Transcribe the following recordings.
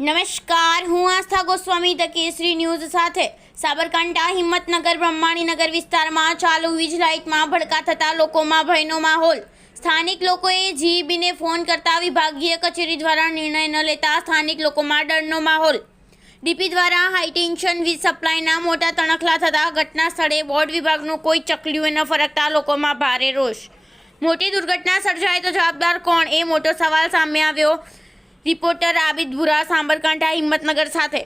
નમસ્કાર, હું આસ્થા ગોસ્વામી ધ કેસરી ન્યૂઝ સાથે સાબરકાંઠા હિંમતનગર બ્રહ્માણીનગર વિસ્તારમાં ચાલુ વીજ લાઇટમાં ભડકા થતા લોકોમાં ભયનો માહોલ। સ્થાનિક લોકોએ જીઈબીને ફોન કરતા વિભાગીય કચેરી દ્વારા નિર્ણય ન લેતા સ્થાનિક લોકોમાં ડરનો માહોલ। ડીપી દ્વારા હાઈટેન્શન વીજ સપ્લાયના મોટા તણખલા થતા ઘટના સ્થળે બોર્ડ વિભાગનું કોઈ ચકલીઓ ન ફરકતા લોકોમાં ભારે રોષ। મોટી દુર્ઘટના સર્જાય તો જવાબદાર કોણ, એ મોટો સવાલ સામે આવ્યો। रिपोर्टर आबिद बुरा साबरकांठा हिम्मतनगर साथे।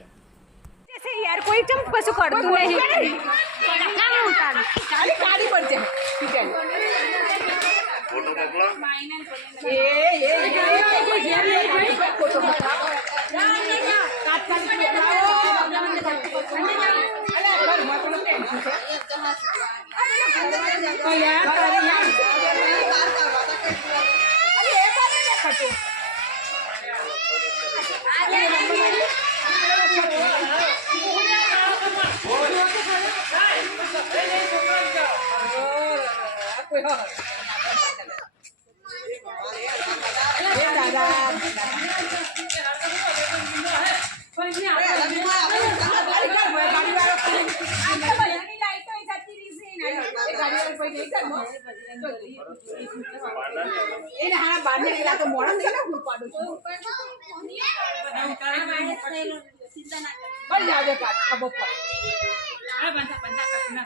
जैसे यार कोई चम पशु करतु नहीं ना उतार गाड़ी पर जाए ठीक है फोटो पकड़ो ये फोटो पकड़ो काट काट अरे मत लो टेंशन से तो यार अरे ये बात नहीं खटे तो मोड़ा नहीं ना पाडो पर जावे का खबर पर आ बंदा बंदा करना